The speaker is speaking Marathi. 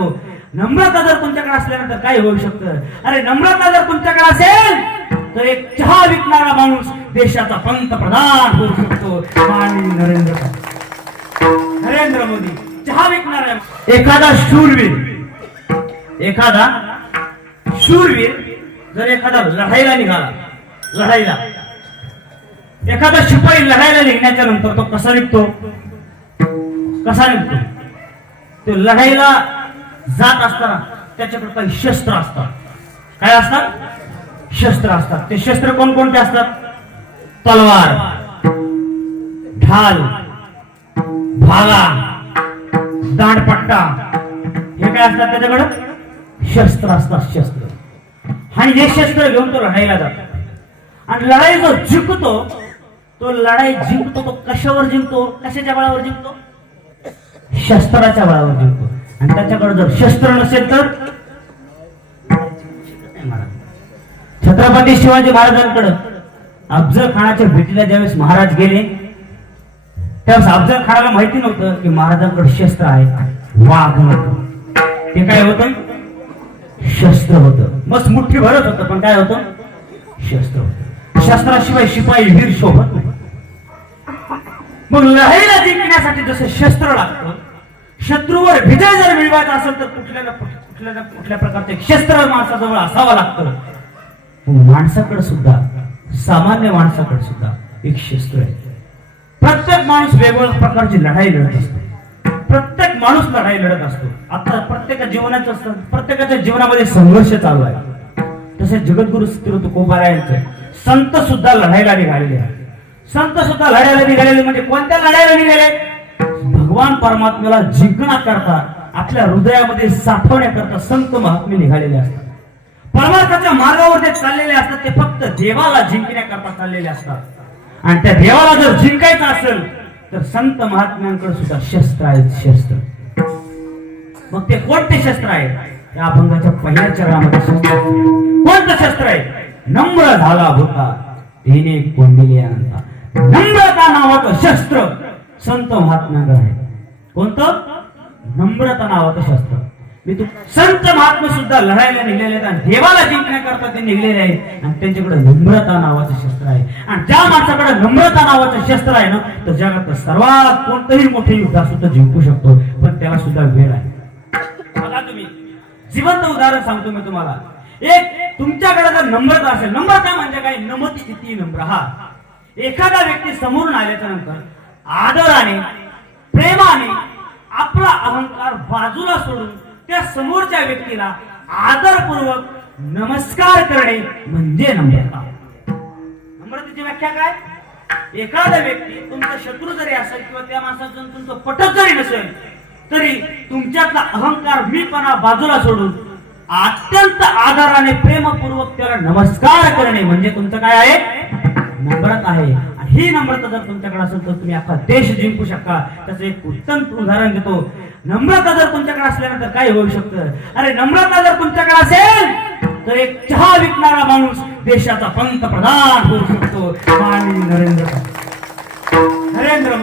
हो. नम्रता जर तुमच्याकडे असल्यानंतर काय होऊ शकतं? अरे नम्रता जर तुमच्याकडे असेल तर एक चहा विकणारा माणूस देशाचा पंतप्रधान होऊ शकतो. माननीय नरेंद्र नरेंद्र मोदी चहा विकणारा एखादा शूरवीर. एखादा शूरवीर जर एखादा लढाईला निघाला लढाईला. एखादा शिपाई लढाईला निघण्याच्या नंतर तो कसा निघतो? कसा निघतो? तो लढाईला जात असताना त्याच्याकडे काही शस्त्र असतात. काय असतात? शस्त्र असतात. ते शस्त्र कोणकोणते असतात? तलवार ढाल भाला दांडपट्टा. हे काय असतात त्याच्याकडं? शस्त्र असतात शस्त्र. आणि हे शस्त्र घेऊन तो लढाईला जातो. आणि लढाई जो जिंकतो तो लढाई जिंकतो तो कशावर जिंकतो? कशाच्या बळावर जिंकतो? शस्त्राच्या बळावर जिंकतो. आणि त्याच्याकडे जर शस्त्र नसेल तर छत्रपती शिवाजी महाराजांकडे अफजल खानाच्या भेटीला ज्यावेळेस महाराज गेले त्यावेळेस अफजल खानाला माहिती नव्हतं की महाराजांकडे शस्त्र आहे. वाघ ते काय होतं? शस्त्र होतं. मस्त मुठ्ठी भरत होतं पण काय होतं? शस्त्र होतं. शस्त्राशिवाय शिपाई वीर शोभत नाही. मग लढाईला जिंकण्यासाठी जसं शस्त्र लागतं शत्रूवर विजय जर मिळवायचा असेल तर कुठल्या ना कुठल्या ना कुठल्या प्रकारचे शस्त्र माणसाजवळ असावं लागतं? मग माणसाकडे सुद्धा सामान्य माणसाकडे सुद्धा एक शस्त्र आहे. प्रत्येक माणूस वेगवेगळ्या प्रकारची लढाई लढत असतो. प्रत्येक माणूस लढाई लढत असतो. आता प्रत्येक जीवनाचं असतं. प्रत्येकाच्या जीवनामध्ये संघर्ष चालू आहे. तसे जगद्गुरु श्री तुकोबारायांचे संत सुद्धा लढाईला निघालेले आहे संत सुद्धा लढायला निघालेले म्हणजे कोणत्या लढायला निघाले? भगवान परमात्म्याला जिंकण्याकरता आपल्या हृदयामध्ये साठवण्याकरता संत महात्मे निघालेले असतात. परमार्थाच्या मार्गावर जे चाललेले असतात ते फक्त देवाला जिंकण्याकरता चाललेले असतात. आणि त्या देवाला जर जिंकायचं असेल तर संत महात्म्यांकडे सुद्धा शस्त्र आहेत शस्त्र. मग ते कोणते शस्त्र आहे त्या अभंगाच्या पहिल्या चरणामध्ये शस्त्र कोणतं शस्त्र आहे? नम्र झाला होता तिने कोंडिले नम्रता नावाचं शस्त्र संत महात्म्यांकडे आहे. कोणतं? नम्रता नावाचं शस्त्र. मी तू संत महात्मा सुद्धा लढायला निघलेले आहेत आणि देवाला जिंकण्याकरता ते निघलेले आहेत. आणि त्यांच्याकडे नम्रता नावाचं शस्त्र आहे. आणि ज्या माणसाकडे नम्रता नावाचं शस्त्र आहे ना तर जगात सर्वात कोणतंही मोठे युद्ध सुद्धा जिंकू शकतो. पण त्याला सुद्धा वेळ आहे. तुम्ही. जिवंत उदाहरण सांगतो मी तुम्हाला. एक तुमच्याकडे जर नम्रता असेल नम्रता म्हणजे काय? नमती किती नम्र हा एखादा व्यक्ती समोरून आल्याच्यानंतर आदराने प्रेमाने आपला अहंकार बाजूला सोडून त्या समोरच्या व्यक्तीला आदरपूर्वक नमस्कार करणे म्हणजे नम्रता नम्रतेची व्याख्या काय? एखादा व्यक्ती तुमचा शत्रू जरी असेल किंवा त्या माणसाचं तुमचं पटत जरी नसेल तरी तुमच्यातला अहंकार मीपणा बाजूला सोडून अत्यंत आदराने प्रेमपूर्वक त्याला नमस्कार करणे म्हणजे तुमचं काय आहे? नम्रता आहे. ही नम्रता जर तुमच्याकडे असेल तर तुम्ही अख्खा देश जिंकू शकता. त्याचं एक उत्तम उदाहरण देतो. नम्रता जर तुमच्याकडे असल्यानंतर काय होऊ शकतं. अरे नम्रता जर तुमच्याकडे असेल तर एक चहा विकणारा माणूस देशाचा पंतप्रधान होऊ शकतो. नरेंद्र नरेंद्र